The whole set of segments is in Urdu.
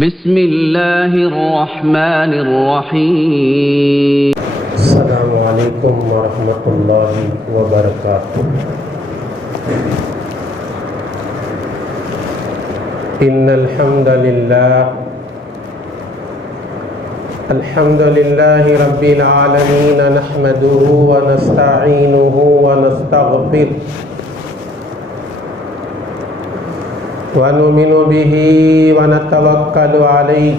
بسم اللہ الرحمن الرحیم۔ السلام علیکم ورحمۃ اللہ وبرکاتہ۔ ان الحمد للہ رب العالمین نحمده ونستعینه ونستغفره ونؤمن به ونتوکل علیہ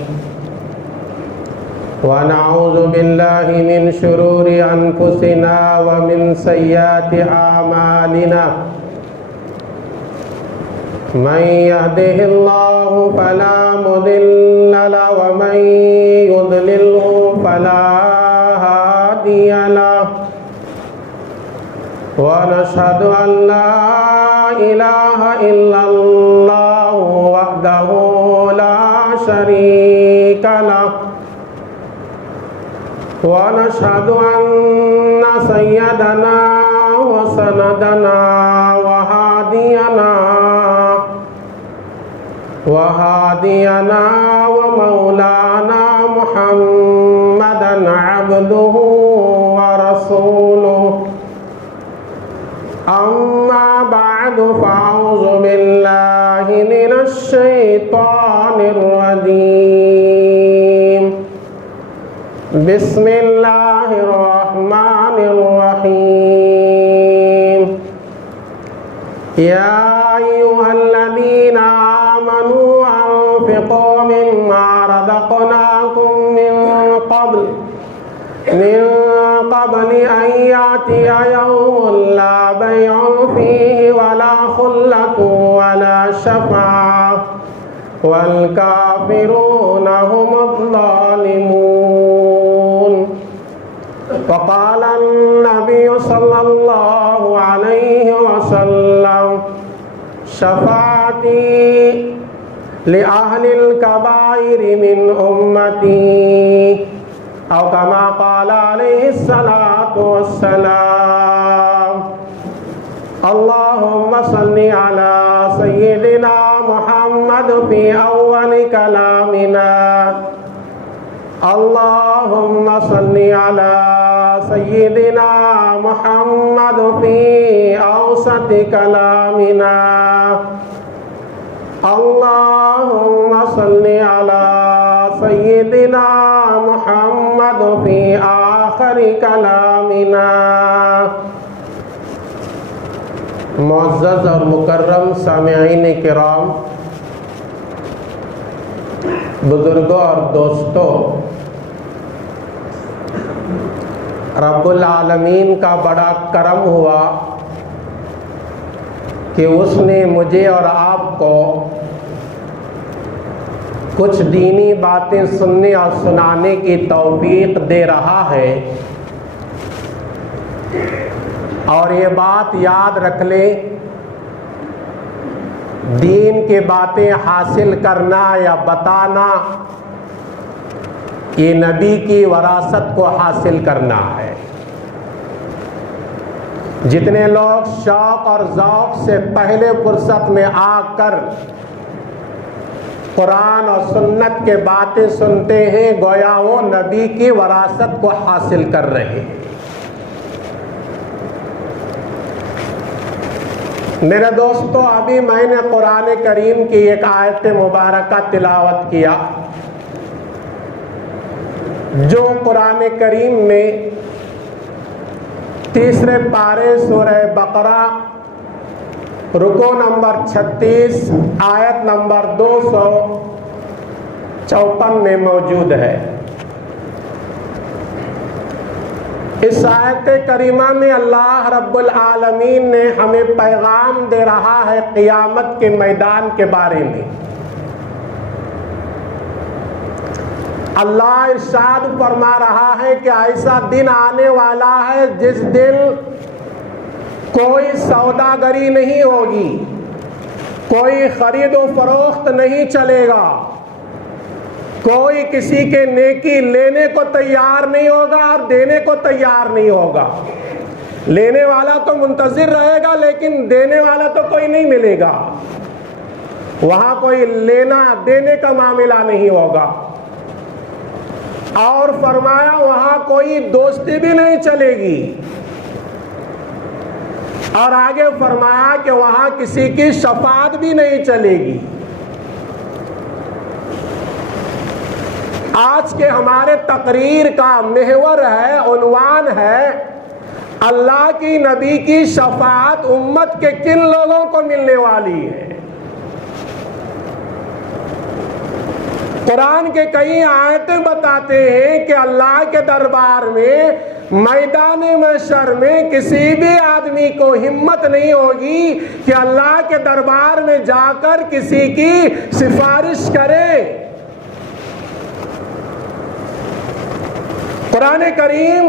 ونعوذ باللہ من شرور انفسنا ومن سیئات اعمالنا من يهده الله فلا مضل له ومن يضلله فلا هادي له ونشهد أن لا إله إلا الله وحده لا شريك له ونشهد أن سيدنا وسندنا وهادينا ومولانا محمدا عبده ورسوله أما بعد فأعوذ بالله من الشيطان الرجيم بسم الله الرحمن الرحيم يا أيها الذين آمنوا أنفقوا مما رزقناكم من قبل أن يأتي يوم لا بيع فيه ولا خلة ولا شفاعة والكافرون هم الظالمون وقال النبي صلى الله عليه وسلم شفاعتي لأهل الكبائر من أمتي أو كما قال عليه الصلاة والسلام اللهم صل على سيدنا محمد في أول كلامنا اللهم صل على سيدنا محمد في أوسط كلامنا اللهم صل على سيدنا محمد في آخر كلامنا۔ معزز اور مکرم سامعین کرام، بزرگوں اور دوستوں، رب العالمین کا بڑا کرم ہوا کہ اس نے مجھے اور آپ کو کچھ دینی باتیں سننے اور سنانے کی توفیق دے رہا ہے، اور یہ بات یاد رکھ لیں، دین کی باتیں حاصل کرنا یا بتانا یہ نبی کی وراثت کو حاصل کرنا ہے۔ جتنے لوگ شوق اور ذوق سے پہلے فرصت میں آ کر قرآن اور سنت کے باتیں سنتے ہیں، گویا وہ نبی کی وراثت کو حاصل کر رہے ہیں۔ میرے دوستو، ابھی میں نے قرآن کریم کی ایک آیت مبارکہ تلاوت کیا جو قرآن کریم میں تیسرے پارے سورہ بقرہ رکوع نمبر 36 آیت نمبر 254 میں موجود ہے۔ اس آیت کریمہ میں اللہ رب العالمین نے ہمیں پیغام دے رہا ہے قیامت کے میدان کے بارے میں۔ اللہ ارشاد فرما رہا ہے کہ ایسا دن آنے والا ہے جس دن کوئی سوداگری نہیں ہوگی، کوئی خرید و فروخت نہیں چلے گا، کوئی کسی کے نیکی لینے کو تیار نہیں ہوگا اور دینے کو تیار نہیں ہوگا۔ لینے والا تو منتظر رہے گا لیکن دینے والا تو کوئی نہیں ملے گا۔ وہاں کوئی لینا دینے کا معاملہ نہیں ہوگا، اور فرمایا وہاں کوئی دوستی بھی نہیں چلے گی، اور آگے فرمایا کہ وہاں کسی کی شفاعت بھی نہیں چلے گی۔ آج کے ہمارے تقریر کا محور ہے، عنوان ہے، اللہ کی نبی کی شفاعت امت کے کن لوگوں کو ملنے والی ہے۔ قرآن کے کئی آیتیں بتاتے ہیں کہ اللہ کے دربار میں میدان محشر میں کسی بھی آدمی کو ہمت نہیں ہوگی کہ اللہ کے دربار میں جا کر کسی کی سفارش کرے۔ قرآن کریم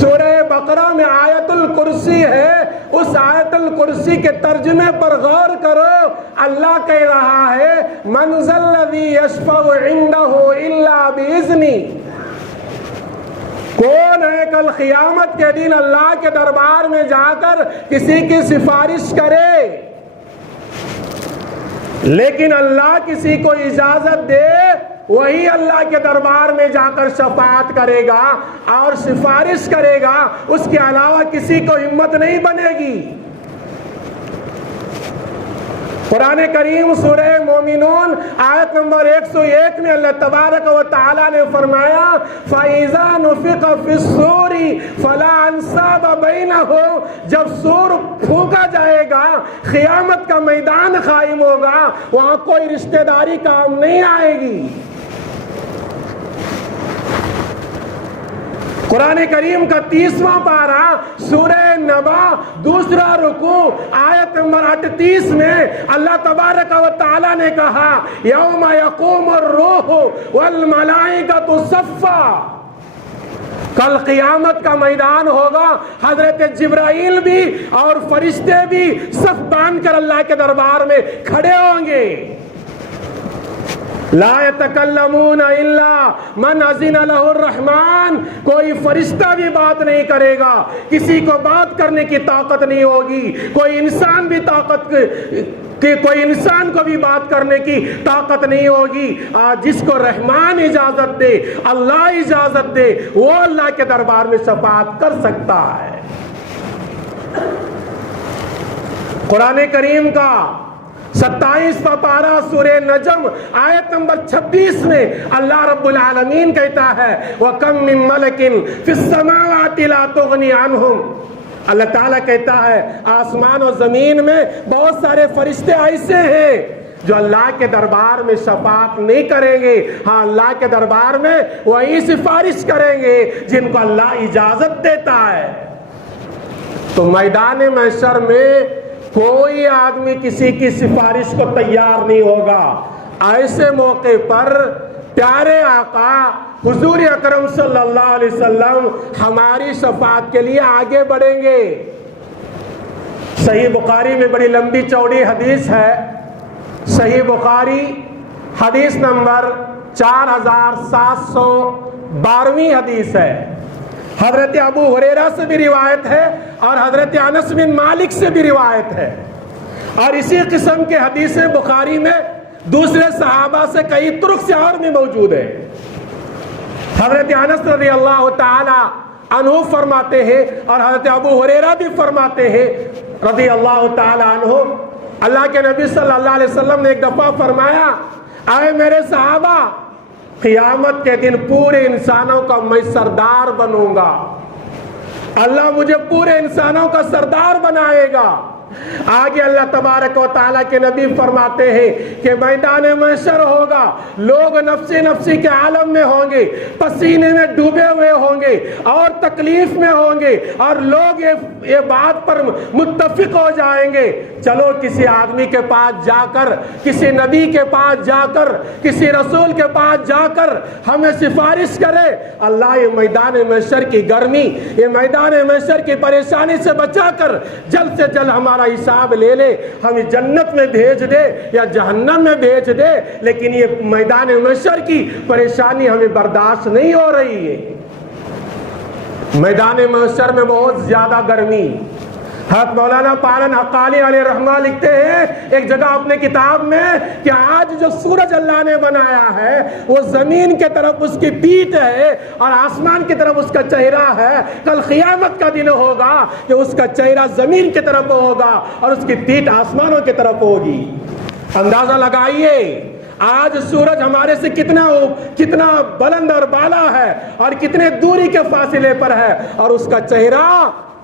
سورہ بقرہ میں آیت الکرسی ہے، اس آیت الکرسی کے ترجمے پر غور کرو۔ اللہ کہہ رہا ہے من ذا الذی یشفع عنده الا باذنہ، کون ہے کل قیامت کے دن اللہ کے دربار میں جا کر کسی کی سفارش کرے؟ لیکن اللہ کسی کو اجازت دے وہی اللہ کے دربار میں جا کر شفاعت کرے گا اور سفارش کرے گا، اس کے علاوہ کسی کو ہمت نہیں بنے گی۔ قرآن کریم سورہ مومنون آیت نمبر 101 میں اللہ تبارک و تعالی نے فرمایا فَإِذَا نُفِخَ فِي الصُّورِ فَلَا أَنْسَابَ بَيْنَهُمْ، جب سور پھونکا جائے گا، قیامت کا میدان قائم ہوگا، وہاں کوئی رشتہ داری کام نہیں آئے گی۔ قرآن کریم کا 30واں پارہ سورہ نبا دوسرا رکوع آیت نمبر 38 میں اللہ تبارک و تعالی نے کہا یوم یقوم الروح والملائکۃ صفا، کل قیامت کا میدان ہوگا، حضرت جبرائیل بھی اور فرشتے بھی صف باندھ کر اللہ کے دربار میں کھڑے ہوں گے۔ لا يتکلمون الا من اذن له الرحمن، کوئی فرشتہ بھی بات نہیں کرے گا، کسی کو بات کرنے کی طاقت نہیں ہوگی، کوئی انسان کو بھی بات کرنے کی طاقت نہیں ہوگی۔ جس کو رحمان اجازت دے، اللہ اجازت دے، وہ اللہ کے دربار میں شفاعت کر سکتا ہے۔ قرآن کریم کا 27واں پارہ سورہ نجم آیت نمبر 26 میں اللہ رب العالمین کہتا ہے وَكَم مِّن مَلَكٍ فِي السَّمَاوَاتِ لَا تُغْنِ عَنْهُمْ، اللہ تعالیٰ کہتا ہے آسمان و زمین میں بہت سارے فرشتے ایسے ہیں جو اللہ کے دربار میں شفاعت نہیں کریں گے، ہاں اللہ کے دربار میں وہی سفارش کریں گے جن کو اللہ اجازت دیتا ہے۔ تو میدان محشر میں کوئی آدمی کسی کی سفارش کو تیار نہیں ہوگا۔ ایسے موقع پر پیارے آقا حضور اکرم صلی اللہ علیہ وسلم ہماری شفاعت کے لیے آگے بڑھیں گے۔ صحیح بخاری میں بڑی لمبی چوڑی حدیث ہے، صحیح بخاری حدیث نمبر 4712 حدیث ہے، حضرت ابو ہریرہ سے بھی روایت ہے اور حضرت انس بن مالک سے بھی روایت ہے، اور اسی قسم کے حدیثیں بخاری میں دوسرے صحابہ سے کئی طرق سے اور بھی موجود ہے۔ حضرت انس رضی اللہ تعالی عنہ فرماتے ہیں اور حضرت ابو ہریرہ بھی فرماتے ہیں رضی اللہ تعالی عنہ، اللہ کے نبی صلی اللہ علیہ وسلم نے ایک دفعہ فرمایا اے میرے صحابہ، قیامت کے دن پورے انسانوں کا میں سردار بنوں گا، اللہ مجھے پورے انسانوں کا سردار بنائے گا۔ آگے اللہ تبارک و تعالیٰ کے نبی فرماتے ہیں کہ میدان محشر ہوگا، لوگ نفسی نفسی کے عالم میں ہوں گے، پسینے میں ڈوبے ہوئے ہوں گے اور تکلیف میں ہوں گے، اور لوگ یہ بات پر متفق ہو جائیں گے چلو کسی آدمی کے پاس جا کر، کسی نبی کے پاس جا کر، کسی رسول کے پاس جا کر ہمیں سفارش کرے، اللہ یہ میدان محشر کی گرمی، یہ میدان محشر کی پریشانی سے بچا کر جلد سے جلد ہمارا حساب لے لے، ہمیں جنت میں بھیج دے یا جہنم میں بھیج دے، لیکن یہ میدان محشر کی پریشانی ہمیں برداشت نہیں ہو رہی ہے۔ میدان محشر میں بہت زیادہ گرمی، حضرت مولانا پالن حقانی علیہ رحمہ لکھتے ہیں ایک جگہ اپنے کتاب میں کہ آج جو سورج اللہ نے بنایا ہے وہ زمین کے طرف اس کی پیٹھ ہے اور آسمان کی طرف اس کا چہرہ ہے. کل قیامت کا دن ہوگا کہ اس کا چہرہ زمین کی طرف ہوگا اور اس کی پیٹھ آسمانوں کی طرف ہوگی. اندازہ لگائیے آج سورج ہمارے سے کتنا بلند اور بالا ہے اور کتنے دوری کے فاصلے پر ہے, اور اس کا چہرہ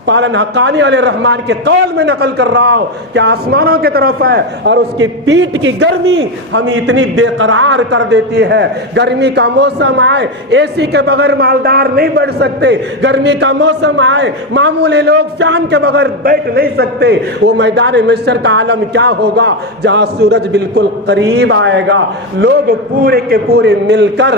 پالن حقانی علیہ الرحمن کے قول میں نقل کر رہا ہوں کہ آسمانوں کی طرف ہے, اور اس کی پیٹھ کی گرمی ہمیں اتنی بے قرار کر دیتی ہے. گرمی کا موسم آئے اے سی کے بغیر مالدار نہیں بیٹھ سکتے, گرمی کا موسم آئے معمولی لوگ فین کے بغیر بیٹھ نہیں سکتے. وہ میدان محشر کا عالم کیا ہوگا جہاں سورج بالکل قریب آئے گا. لوگ پورے کے پورے مل کر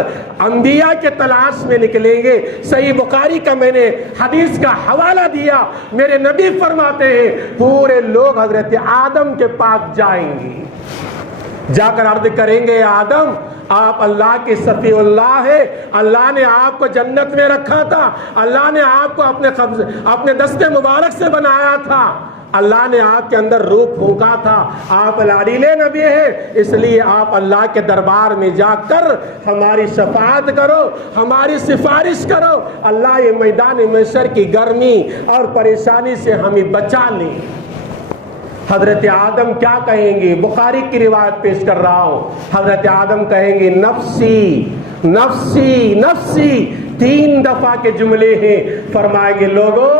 انبیاء کے تلاش میں نکلیں گے. صحیح بخاری کا میں نے حدیث کا حوالہ دیا, میرے نبی فرماتے ہیں پورے لوگ حضرت آدم کے پاس جائیں گے, جا کر عرض کریں گے آدم آپ اللہ کی صفی اللہ ہے, اللہ نے آپ کو جنت میں رکھا تھا, اللہ نے آپ کو اپنے دستے مبارک سے بنایا تھا, اللہ نے آپ کے اندر روح پھونکا تھا, آپ لاڈیلے نبی ہیں, اس لیے آپ اللہ کے دربار میں جا کر ہماری شفاعت کرو, ہماری سفارش کرو, اللہ یہ میدان محشر کی گرمی اور پریشانی سے ہمیں بچا لیں. حضرت آدم کیا کہیں گے؟ بخاری کی روایت پیش کر رہا ہوں. حضرت آدم کہیں گے نفسی نفسی نفسی, 3 دفعہ کے جملے ہیں. فرمائیں گے لوگوں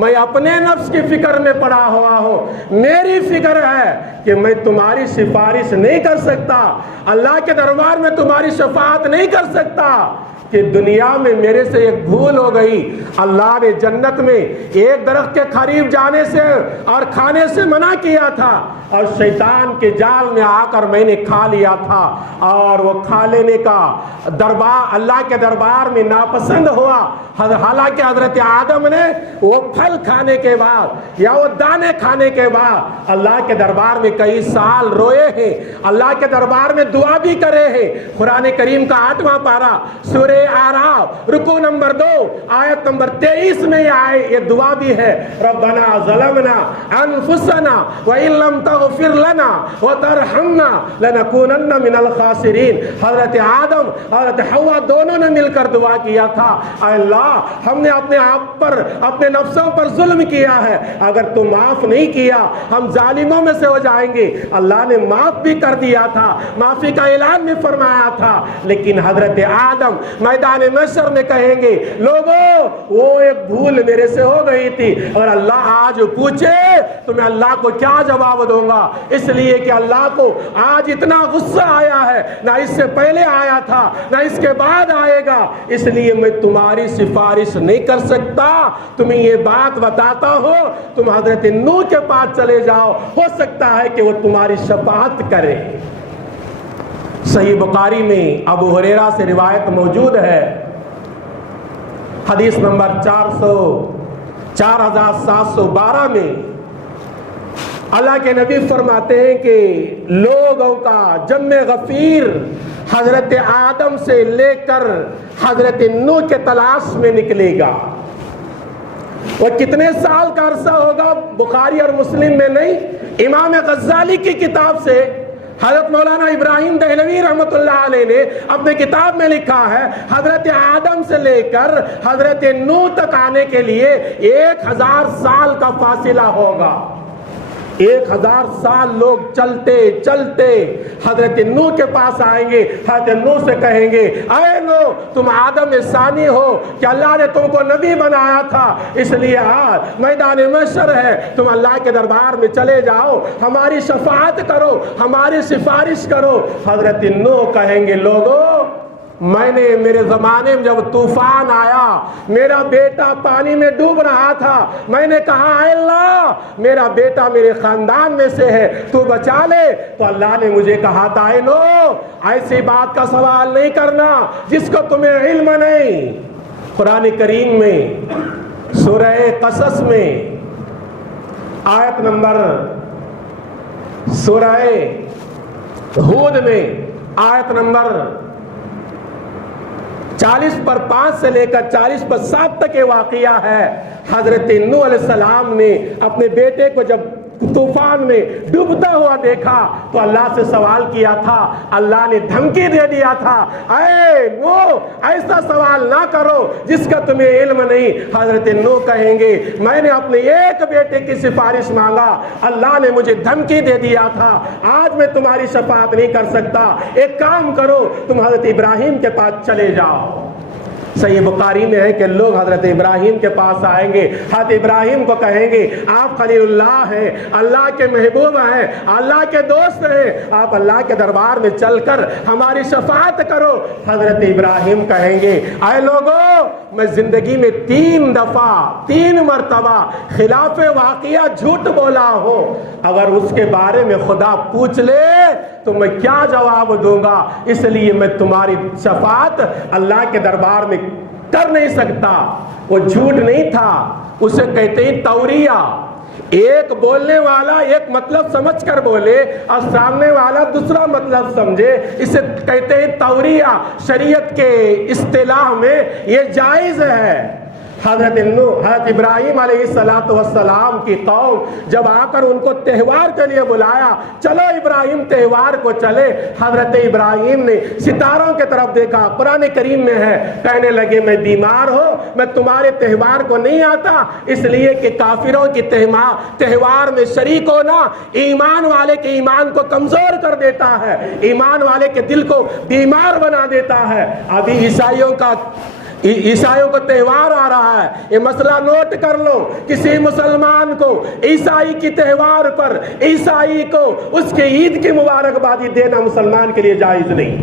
میں اپنے نفس کی فکر میں پڑا ہوا ہوں, میری فکر ہے کہ میں تمہاری سفارش نہیں کر سکتا, اللہ کے دربار میں تمہاری شفاعت نہیں کر سکتا, کہ دنیا میں میرے سے ایک بھول ہو گئی. اللہ نے جنت میں ایک درخت کے قریب جانے سے اور کھانے سے منع کیا تھا, اور شیطان کے جال میں آ کر میں نے کھا لیا تھا, اور وہ کھا لینے کا دربار اللہ کے دربار میں ناپسند ہوا. حالانکہ حضرت آدم نے وہ پھل کھانے کے بعد یا وہ دانے کھانے کے بعد اللہ کے دربار میں کئی سال روئے ہیں, اللہ کے دربار میں دعا بھی کرے ہیں. قرآن کریم کا 8واں پارہ سورہ اعراف رکوع نمبر 2 آیت نمبر 23 میں یہ دعا بھی ہے, ربنا ظلمنا انفسنا وان لم تغفر لنا وترحمنا لنکونن من الخاسرین. حضرت آدم حضرت حوا دونوں نے مل کر دعا کیا تھا, اے اللہ ہم نے اپنے آپ پر اپنے نفسوں پر ظلم کیا ہے, اگر تو معاف نہیں کیا ہم ظالموں میں سے ہو جائیں گے. اللہ نے معاف بھی کر دیا تھا, معافی کا اعلان بھی فرمایا تھا, لیکن حضرت آدم میدان محشر میں کہیں گے لوگوں وہ ایک بھول میرے سے ہو گئی تھی, اور اللہ آج پوچھے تو میں اللہ کو کیا جواب دوں گا, اس لیے کہ اللہ کو آج اتنا غصہ آیا ہے, نہ اس سے پہلے آیا تھا نہ اس کے بعد آئے گا, اس لیے میں تمہاری سفارش نہیں کر سکتا. تمہیں یہ بات بتاتا ہو, تم حضرت نوح کے پاس چلے جاؤ, ہو سکتا ہے کہ وہ تمہاری شفاعت کرے. صحیح بخاری میں ابو ہریرہ سے روایت موجود ہے, حدیث نمبر 4712 میں اللہ کے نبی فرماتے ہیں کہ لوگوں کا جمع غفیر حضرت آدم سے لے کر حضرت نوح کے تلاش میں نکلے گا. وہ کتنے سال کا عرصہ ہوگا بخاری اور مسلم میں نہیں, امام غزالی کی کتاب سے حضرت مولانا ابراہیم دہلوی رحمۃ اللہ علیہ نے اپنے کتاب میں لکھا ہے حضرت آدم سے لے کر حضرت نوح تک آنے کے لیے 1000 سال کا فاصلہ ہوگا. 1000 سال لوگ چلتے چلتے حضرت نوح کے پاس آئیں گے, حضرت نوح سے کہیں گے اے نوح تم آدم ثانی ہو کہ اللہ نے تم کو نبی بنایا تھا, اس لیے آج میدان محشر ہے, تم اللہ کے دربار میں چلے جاؤ, ہماری شفاعت کرو, ہماری سفارش کرو. حضرت نوح کہیں گے لوگوں میں نے میرے زمانے میں جب طوفان آیا میرا بیٹا پانی میں ڈوب رہا تھا, میں نے کہا اے اللہ میرا بیٹا میرے خاندان میں سے ہے, تو بچا لے. تو اللہ نے مجھے کہا تھا اے نوح ایسی بات کا سوال نہیں کرنا جس کو تمہیں علم نہیں. قرآن کریم میں سورہ قصص میں آیت نمبر سورہ ہود میں آیت نمبر 40 پر 5 سے لے کر 40 پر 7 تک یہ واقعہ ہے۔ حضرت نوح علیہ السلام نے اپنے بیٹے کو جب طوفان میں ڈوبتا ہوا دیکھا تو اللہ سے سوال کیا تھا، اللہ نے دھمکی دے دیا تھا، اے نوح ایسا سوال نہ کرو جس کا تمہیں علم نہیں۔ حضرت نوح کہیں گے میں نے اپنے ایک بیٹے کی سفارش مانگا، اللہ نے مجھے دھمکی دے دیا تھا، آج میں تمہاری شفاعت نہیں کر سکتا، ایک کام کرو تم حضرت ابراہیم کے پاس چلے جاؤ۔ صحیح بخاری میں ہے کہ لوگ حضرت ابراہیم کے پاس آئیں گے، حضرت ابراہیم کو کہیں گے آپ خلیل اللہ ہیں، اللہ کے محبوب ہیں، اللہ کے دوست ہیں، آپ اللہ کے دربار میں چل کر ہماری شفاعت کرو۔ حضرت ابراہیم کہیں گے اے لوگو، میں زندگی میں 3 دفعہ 3 مرتبہ خلاف واقعہ جھوٹ بولا ہوں، اگر اس کے بارے میں خدا پوچھ لے تو میں کیا جواب دوں گا، اس لیے میں تمہاری شفاعت اللہ کے دربار میں کر نہیں سکتا۔ وہ جھوٹ نہیں تھا، اسے کہتے ہیں توریہ، ایک بولنے والا ایک مطلب سمجھ کر بولے اور سامنے والا دوسرا مطلب سمجھے، اسے کہتے ہیں توریہ۔ شریعت کے اصطلاح میں یہ جائز ہے۔ حضرت ابراہیم علیہ السلام کی قوم جب آ کر ان کو تہوار کے لیے بلایا، چلو ابراہیم تہوار کو چلے، حضرت ابراہیم نے ستاروں کے طرف دیکھا، قرآن کریم میں ہے، کہنے لگے میں بیمار ہوں، میں تمہارے تہوار کو نہیں آتا، اس لیے کہ کافروں کی تہوار میں شریک ہونا ایمان والے کے ایمان کو کمزور کر دیتا ہے، ایمان والے کے دل کو بیمار بنا دیتا ہے۔ ابھی عیسائیوں کو تہوار آ رہا ہے، یہ مسئلہ نوٹ کر لو، کسی مسلمان کو عیسائی کی تہوار پر عیسائی کو اس کے عید کی مبارکبادی دینا مسلمان کے لیے جائز نہیں۔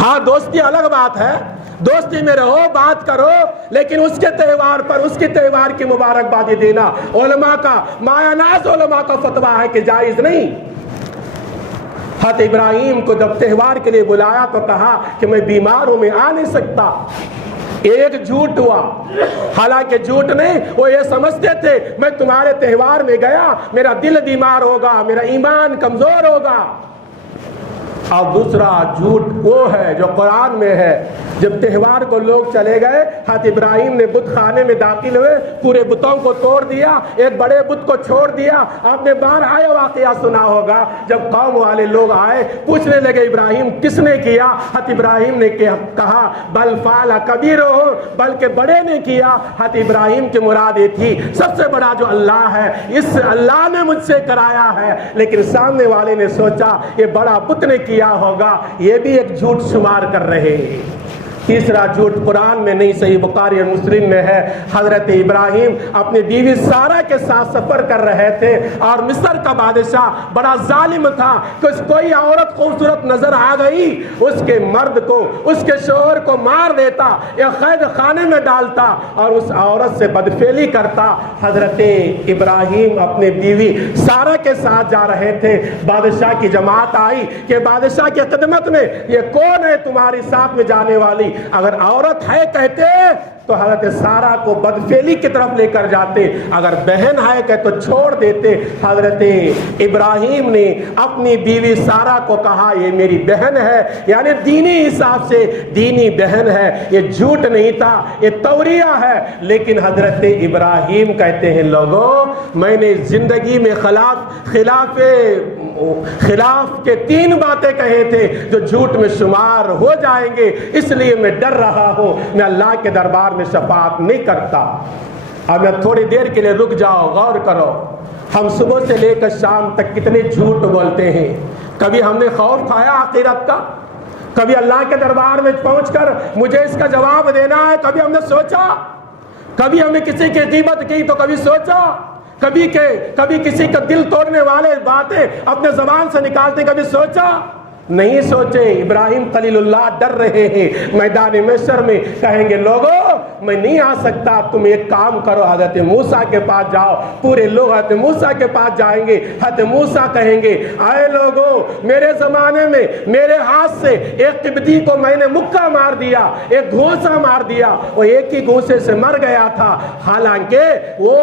ہاں دوستی الگ بات ہے، دوستی میں رہو، بات کرو، لیکن اس کے تہوار پر اس کے تہوار کی مبارکبادی دینا علماء کا مایہ ناز علماء کا فتویٰ ہے کہ جائز نہیں۔ حضرت ابراہیم کو جب تہوار کے لیے بلایا تو کہا کہ میں بیمار ہوں، میں آ نہیں سکتا۔ ایک جھوٹ ہوا، حالانکہ جھوٹ نہیں، وہ یہ سمجھتے تھے میں تمہارے تہوار میں گیا میرا دل بیمار ہوگا، میرا ایمان کمزور ہوگا۔ اور دوسرا جھوٹ وہ ہے جو قرآن میں ہے، جب تہوار کو لوگ چلے گئے، حضرت ابراہیم نے بت خانے میں داخل ہوئے، پورے بتوں کو توڑ دیا، ایک بڑے بت کو چھوڑ دیا۔ آپ نے بارہا یہ واقعہ سنا ہوگا، جب قوم والے لوگ آئے پوچھنے لگے ابراہیم کس نے کیا، حضرت ابراہیم نے کہا بل فعل کبیرہم، بلکہ بڑے نے کیا۔ حضرت ابراہیم کی مراد یہ تھی سب سے بڑا جو اللہ ہے، اس اللہ نے مجھ سے کرایا ہے، لیکن سامنے والے نے سوچا یہ بڑا بت نے کیا ہوگا، یہ بھی ایک جھوٹ شمار کر رہے ہیں۔ تیسرا جھوٹ قرآن میں نہیں، صحیح بخاری اور مسلم میں ہے، حضرت ابراہیم اپنی بیوی سارہ کے ساتھ سفر کر رہے تھے اور مصر کا بادشاہ بڑا ظالم تھا کہ کوئی عورت خوبصورت نظر آ گئی اس کے مرد کو، اس کے شوہر کو مار دیتا یا قید خانے میں ڈالتا اور اس عورت سے بدفعلی کرتا۔ حضرت ابراہیم اپنے بیوی سارہ کے ساتھ جا رہے تھے، بادشاہ کی جماعت آئی کہ بادشاہ کی خدمت میں یہ کون ہے تمہاری ساتھ میں جانے والی؟ اگر عورت ہے کہتے تو حضرت سارہ کو بدفعلی کی طرف لے کر جاتے، اگر بہن ہے کہ تو چھوڑ دیتے۔ حضرت ابراہیم نے اپنی بیوی سارہ کو کہا یہ میری بہن ہے، یعنی دینی حساب سے دینی بہن ہے، یہ جھوٹ نہیں تھا، یہ توریہ ہے۔ لیکن حضرت ابراہیم کہتے ہیں لوگوں میں نے زندگی میں خلاف کے 3 باتیں کہے تھے جو جھوٹ میں شمار ہو جائیں گے، اس لیے میں ڈر رہا ہوں، میں اللہ کے دربار میں شفاعت نہیں کرتا۔ اب میں تھوڑی دیر کے لیے رک جاؤ، غور کرو، ہم صبح سے لے کر شام تک کتنے جھوٹ بولتے ہیں۔ کبھی ہم نے خوف کھایا آخرت کا؟ کبھی اللہ کے دربار میں پہنچ کر مجھے اس کا جواب دینا ہے، کبھی ہم نے سوچا؟ کبھی ہم نے کسی کی غیبت کی تو کبھی سوچا؟ کبھی کسی کا دل توڑنے والے باتیں اپنے زبان سے نکالتے کبھی سوچا؟ نہیں سوچے۔ ابراہیم خلیل اللہ ڈر رہے ہیں، میدان محشر میں کہیں گے لوگوں میں نہیں آ سکتا، تم ایک کام کرو، حضرت موسیٰ کے پاس جاؤ۔ پورے لوگ حضرت موسیٰ کے پاس جائیں گے، حضرت موسیٰ کہیں گے اے لوگوں میرے زمانے میں میرے ہاتھ سے ایک قبطی کو میں نے مکہ مار دیا، ایک گھونسا مار دیا، وہ ایک ہی گھونسے سے مر گیا تھا، حالانکہ وہ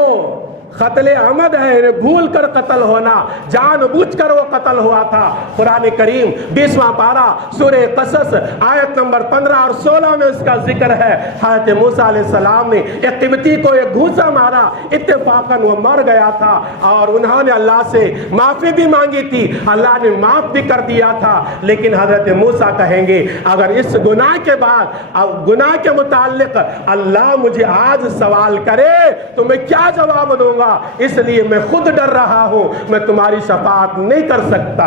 قتل عمد ہے، انہیں بھول کر قتل ہونا، جان بوجھ کر وہ قتل ہوا تھا۔ قرآن کریم 20واں پارہ سورہ قصص آیت نمبر 15 اور 16 میں اس کا ذکر ہے۔ حضرت موسیٰ علیہ السلام نے ایک قبطی کو ایک گھوسا مارا، اتفاقاً وہ مر گیا تھا اور انہوں نے اللہ سے معافی بھی مانگی تھی، اللہ نے معاف بھی کر دیا تھا۔ لیکن حضرت موسیٰ کہیں گے اگر اس گناہ کے بعد گناہ کے متعلق اللہ مجھے آج سوال کرے تو میں کیا جواب دوں گا، اس لیے میں خود ڈر رہا ہوں، میں تمہاری شفاعت نہیں کر سکتا۔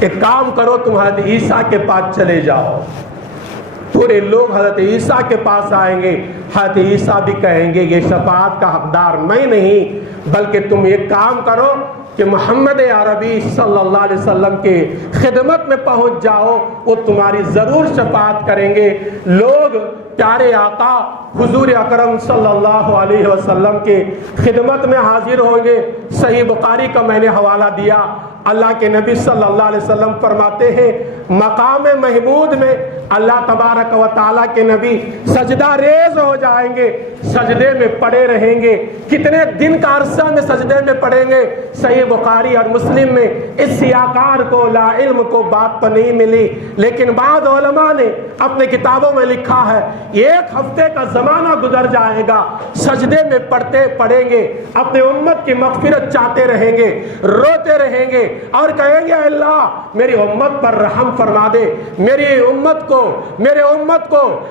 ایک کام کرو، تم حضرت عیسیٰ کے پاس چلے جاؤ۔ پورے لوگ حضرت عیسیٰ کے پاس آئیں گے، حضرت عیسیٰ بھی کہیں گے یہ شفاعت کا حقدار میں نہیں، بلکہ تم ایک کام کرو کہ محمد عربی صلی اللہ علیہ وسلم کے خدمت میں پہنچ جاؤ، وہ تمہاری ضرور شفاعت کریں گے۔ لوگ پیارے آقا حضور اکرم صلی اللہ علیہ وسلم کے خدمت میں حاضر ہوں گے۔ صحیح بخاری کا میں نے حوالہ دیا، اللہ کے نبی صلی اللہ علیہ وسلم فرماتے ہیں مقام محمود میں اللہ تبارک و تعالیٰ کے نبی سجدہ ریز ہو جائیں گے، سجدے میں پڑے رہیں گے۔ کتنے دن کا عرصہ میں سجدے میں پڑیں گے؟ صحیح بخاری اور مسلم میں اس سیاکار کو لا علم کو بات تو نہیں ملی، لیکن بعض علماء نے اپنے کتابوں میں لکھا ہے ایک ہفتے کا زمانہ گزر جائے گا، سجدے میں پڑیں گے، اپنے امت کی مغفرت چاہتے رہیں گے، روتے رہیں گے اور کہیں گے اللہ میری امت پر رحم فرما دے، میری امت کو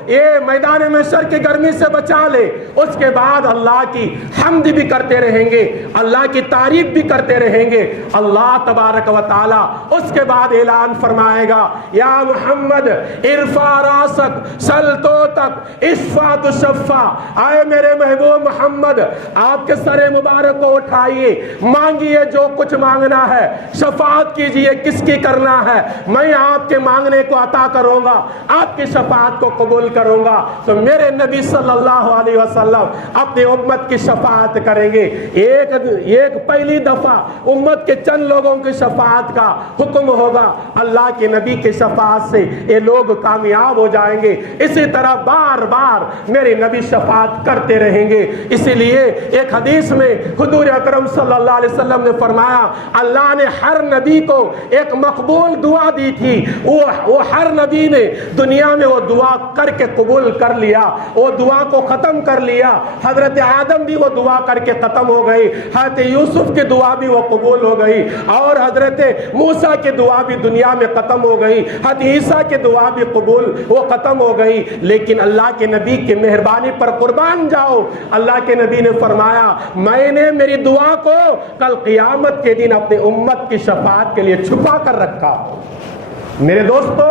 یہ میدان محشر کی گرمی سے بچا لے۔ اس کے بعد اللہ کی حمد بھی کرتے رہیں گے، اللہ کی تعریف بھی کرتے رہیں گے۔ اللہ تبارک و تعالی اس کے بعد اعلان فرمائے گا یا محمد ارفع راسک سل تو تک اشفع تشفع، آئے میرے محبوب محمد آپ کے سر مبارک کو اٹھائیے، مانگیے جو کچھ مانگنا ہے، شفاعت کیجئے کس کی کرنا ہے، میں آپ کے مانگنے کو عطا کروں گا، آپ کی شفاعت کو قبول کروں گا۔ تو میرے نبی صلی اللہ علیہ وسلم اپنی امت کی شفاعت کریں گے۔ ایک پہلی دفعہ امت کے چند لوگوں کی شفاعت کا حکم ہوگا، اللہ کے نبی کی شفاعت سے یہ لوگ کامیاب ہو جائیں گے۔ اسی طرح بار بار میرے نبی شفاعت کرتے رہیں گے۔ اسی لیے ایک حدیث میں حضور اکرم صلی اللہ علیہ وسلم نے فرمایا اللہ نے ہر نبی کو ایک مقبول دعا دی تھی، وہ ہر نبی نے دنیا میں وہ دعا کر کے قبول کر لیا، وہ دعا کو ختم کر لیا۔ حضرت آدم بھی وہ دعا کر کے ختم ہو گئی، حضرت یوسف کی دعا بھی وہ قبول ہو گئی، اور حضرت موسیٰ کی دعا بھی دنیا میں ختم ہو گئی، حضرت عیسیٰ کی دعا بھی قبول وہ ختم ہو گئی۔ لیکن اللہ کے نبی کی مہربانی پر قربان جاؤ، اللہ کے نبی نے فرمایا میں نے میری دعا کو کل قیامت کے دن اپنے امت کی شفاعت کے لیے چھپا کر رکھا۔ میرے دوستو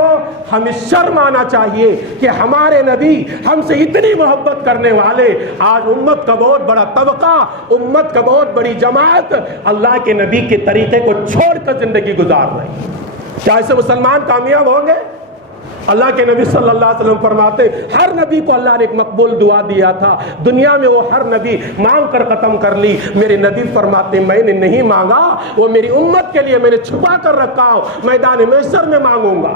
ہمیں شرم آنا چاہیے کہ ہمارے نبی ہم سے اتنی محبت کرنے والے آج امت کا بہت بڑا طبقہ، امت کا بہت بڑی جماعت اللہ کے نبی کے طریقے کو چھوڑ کر زندگی گزار رہی۔ کیا ایسے مسلمان کامیاب ہوں گے؟ اللہ کے نبی صلی اللہ علیہ وسلم فرماتے ہر نبی کو اللہ نے ایک مقبول دعا دیا تھا، دنیا میں وہ ہر نبی مانگ کر ختم کر لی، میرے نبی فرماتے میں نے نہیں مانگا، وہ میری امت کے لیے میں نے چھپا کر رکھا ہوں، میدان محشر میں مانگوں گا۔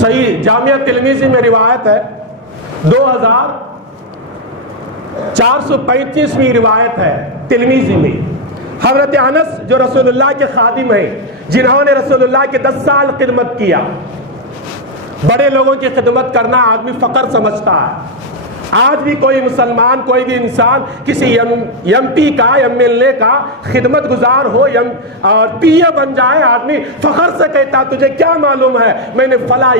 صحیح جامعہ ترمذی میں روایت ہے، 2435ویں روایت ہے ترمذی میں، حضرت انس جو رسول اللہ کے خادم ہیں، جنہوں نے رسول اللہ کے 10 سال خدمت کیا۔ بڑے لوگوں کی خدمت کرنا آدمی فخر سمجھتا ہے۔ آج بھی کوئی مسلمان، کوئی بھی انسان کسی ایم پی کا، ایم ایل اے کا خدمت گزار ہو اور پی اے بن جائے، آدمی فخر سے کہتا تجھے کیا معلوم ہے میں نے فلاں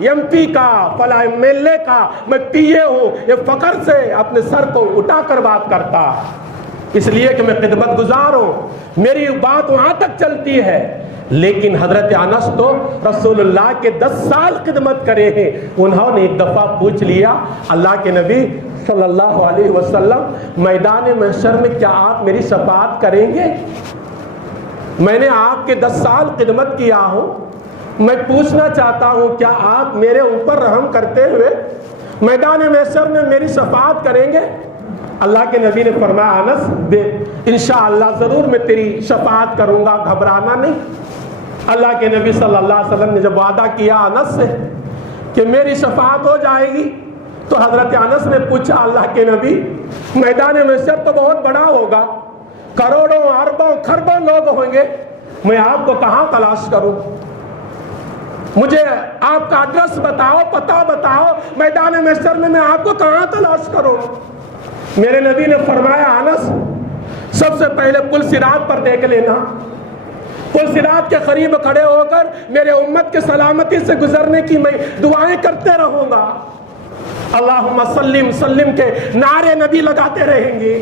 ایم پی کا، فلاں ایم ایل اے کا میں پی اے ہوں، یہ فخر سے اپنے سر کو اٹھا کر بات کرتا ہے، اس لیے کہ میں خدمت گزار ہوں، میری بات وہاں تک چلتی ہے۔ لیکن حضرت انس تو رسول اللہ کے 10 سال خدمت کرے ہیں، انہوں نے ایک دفعہ پوچھ لیا اللہ کے نبی صلی اللہ علیہ وسلم میدان محشر میں کیا آپ میری شفاعت کریں گے؟ میں نے آپ کے 10 سال خدمت کیا ہوں، میں پوچھنا چاہتا ہوں کیا آپ میرے اوپر رحم کرتے ہوئے میدان محشر میں میری شفاعت کریں گے؟ اللہ کے نبی نے فرمایا انس انشاءاللہ ضرور میں تیری شفاعت کروں گا، گھبرانا نہیں۔ اللہ کے نبی صلی اللہ علیہ وسلم نے جب وعدہ کیا انس سے کہ میری شفاعت ہو جائے گی، تو حضرت انس نے پوچھا اللہ کے نبی میدان محشر تو بہت بڑا ہوگا, کروڑوں اربوں خربوں لوگ ہوں گے, میں آپ کو کہاں تلاش کروں؟ مجھے آپ کا ایڈریس بتاؤ, پتہ بتاؤ, میدان محشر میں آپ کو کہاں تلاش کروں؟ میرے نبی نے فرمایا انس سب سے پہلے پل صراط پر دیکھ لینا, پل صراط کے قریب کھڑے ہو کر میرے امت کے سلامتی سے گزرنے کی میں دعائیں کرتے رہوں گا, اللہم سلم سلم کے نعرے نبی لگاتے رہیں گے.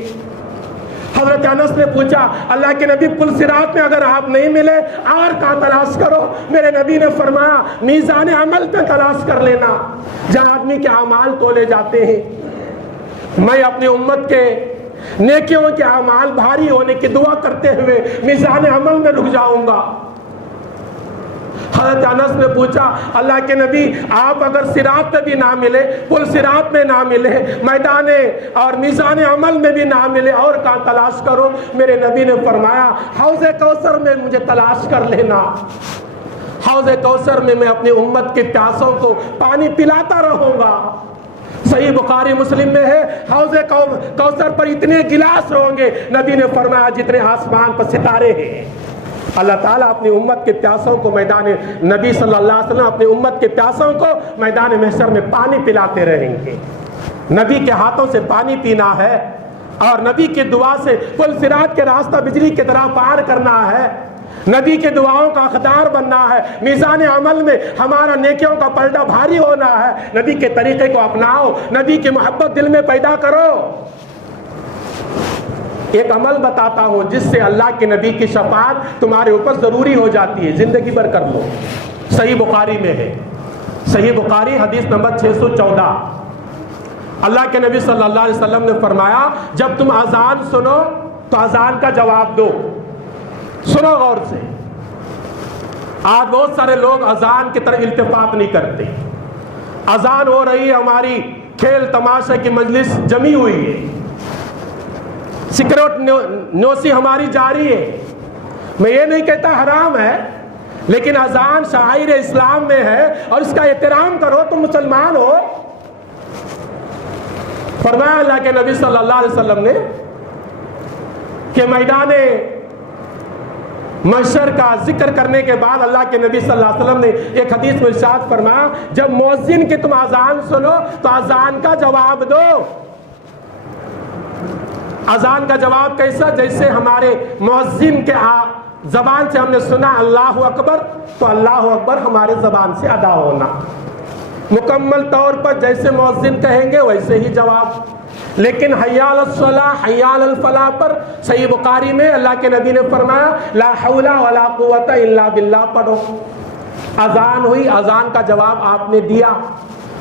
حضرت انس نے پوچھا اللہ کے نبی پل صراط میں اگر آپ نہیں ملے اور کہاں تلاش کرو؟ میرے نبی نے فرمایا میزان عمل پہ تلاش کر لینا, جہاں آدمی کے اعمال تولے جاتے ہیں. میں اپنی امت کے نیکیوں کے اعمال بھاری ہونے کی دعا کرتے ہوئے میزان عمل میں رک جاؤں گا. حضرت انس نے پوچھا اللہ کے نبی آپ اگر صراط پہ بھی نہ ملے, پل صراط میں نہ ملے, میدان اور میزان عمل میں بھی نہ ملے, اور کہاں تلاش کرو؟ میرے نبی نے فرمایا حوض کوثر میں مجھے تلاش کر لینا, حوض کوثر میں اپنی امت کے پیاسوں کو پانی پلاتا رہوں گا. صحیح بخاری مسلم میں ہے حوض کوثر پر اتنے گلاس ہوں گے, نبی نے فرمایا جتنے آسمان پر ستارے ہیں. اللہ تعالیٰ اپنی امت کے پیاسوں کو میدان, نبی صلی اللہ علیہ وسلم اپنی امت کے پیاسوں کو میدان محشر میں پانی پلاتے رہیں گے. نبی کے ہاتھوں سے پانی پینا ہے اور نبی کی دعا سے پل صراط کے راستہ بجلی کی طرح پار کرنا ہے, نبی کے دعاؤں کا حقدار بننا ہے, میزان عمل میں ہمارا نیکیوں کا پلڑا بھاری ہونا ہے. نبی کے طریقے کو اپناؤ, نبی کی محبت دل میں پیدا کرو. ایک عمل بتاتا ہوں جس سے اللہ کے نبی کی شفاعت تمہارے اوپر ضروری ہو جاتی ہے, زندگی بھر کر لو. صحیح بخاری میں ہے, صحیح بخاری حدیث نمبر 614. اللہ کے نبی صلی اللہ علیہ وسلم نے فرمایا جب تم اذان سنو تو اذان کا جواب دو. سنو غور سے, آج بہت سارے لوگ اذان کی طرف التفات نہیں کرتے. اذان ہو رہی ہے, ہماری کھیل تماشے کی مجلس جمی ہوئی ہے, سکروٹ نوسی ہماری جاری ہے. میں یہ نہیں کہتا حرام ہے, لیکن اذان شعائر اسلام میں ہے اور اس کا احترام کرو, تم مسلمان ہو. فرمایا اللہ کے نبی صلی اللہ علیہ وسلم نے کہ میدان محشر کا ذکر کرنے کے بعد اللہ کے نبی صلی اللہ علیہ وسلم نے ایک حدیث میں ارشاد فرمایا جب مؤذن کی تم اذان سنو تو اذان کا جواب دو. اذان کا جواب کیسا؟ جیسے ہمارے مؤذن کے زبان سے ہم نے سنا اللہ اکبر تو اللہ اکبر ہمارے زبان سے ادا ہونا, مکمل طور پر جیسے مؤذن کہیں گے ویسے ہی جواب. لیکن حی علی الصلاح حی علی الفلاح پر صحیح بخاری میں اللہ کے نبی نے فرمایا لا حول ولا قوت الا باللہ پڑھو. اذان ہوئی, اذان کا جواب آپ نے دیا,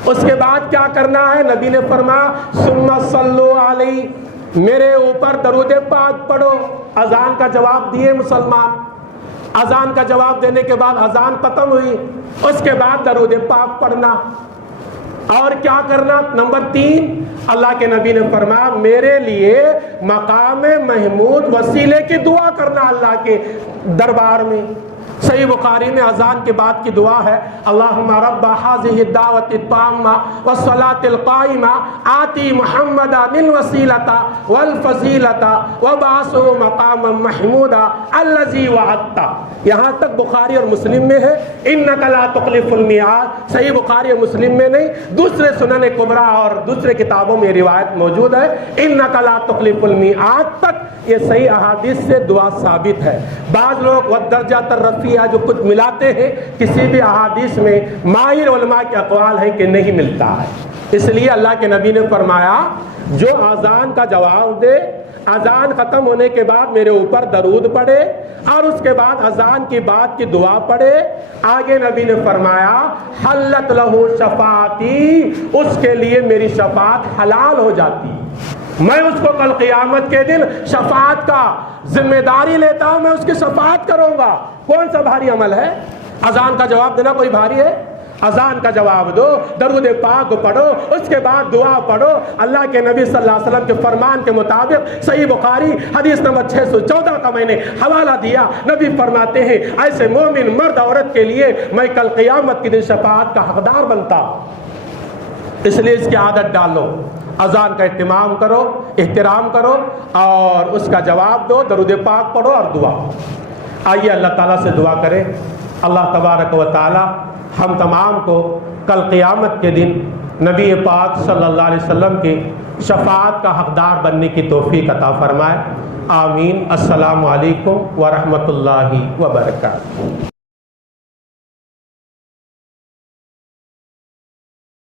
اس کے بعد کیا کرنا ہے؟ نبی نے فرمایا ثم صلوا علی, میرے اوپر درود پاک پڑھو. اذان کا جواب دیے مسلمان. اذان کا جواب دینے کے بعد اذان ختم ہوئی, اس کے بعد درود پاک پڑھنا. اور کیا کرنا؟ نمبر 3 اللہ کے نبی نے فرمایا میرے لیے مقام محمود وسیلے کی دعا کرنا اللہ کے دربار میں. صحیح بخاری میں اذان کے بعد کی دعا ہے اللہم رب هذه الدعوة التامة والصلاة القائمة آتی محمدا الوسیلة والفضیلة وابعثه مقاما محمودا الذی وعدت. یہاں تک بخاری اور مسلم میں ہے انک لا تخلف المیعاد. صحیح بخاری اور مسلم میں نہیں, دوسرے سنن کبریٰ اور دوسرے کتابوں میں روایت موجود ہے انک لا تخلف المیعاد تک. یہ صحیح احادیث سے دعا ثابت ہے. بعض لوگ والدرجات الرفیعہ جو کچھ ملاتے ہیں, کسی بھی احادیث میں ماہر علماء کے اقوال ہیں کہ نہیں ملتا ہے. اس لیے اللہ کے نبی نے فرمایا جو اذان کا جواب دے, اذان ختم ہونے کے بعد میرے اوپر درود پڑھے اور اس کے بعد اذان کی بعد کی دعا پڑھے. آگے نبی نے فرمایا حلت لہو شفاعتی, اس کے لیے میری شفاعت حلال ہو جاتی. میں اس کو کل قیامت کے دن شفاعت کا ذمہ داری لیتا ہوں, میں اس کی شفاعت کروں گا. کون سا بھاری عمل ہے؟ اذان کا جواب دینا کوئی بھاری ہے؟ اذان کا جواب دو, درود پاک پڑھو, اس کے بعد دعا پڑھو. اللہ کے نبی صلی اللہ علیہ وسلم کے فرمان کے مطابق صحیح بخاری حدیث نمبر 614 کا میں نے حوالہ دیا. نبی فرماتے ہیں ایسے مومن مرد عورت کے لیے میں کل قیامت کے دن شفاعت کا حقدار بنتا. اس لیے اس کی عادت ڈالو، اذان کا اہتمام کرو، احترام کرو اور اس کا جواب دو، درود پاک پڑھو اور دعا۔ آئیے اللہ تعالیٰ سے دعا کریں، اللہ تبارک و تعالیٰ ہم تمام کو کل قیامت کے دن نبی پاک صلی اللہ علیہ وسلم کی شفاعت کا حقدار بننے کی توفیق عطا فرمائے، آمین۔ السلام علیکم ورحمۃ اللہ وبرکاتہ۔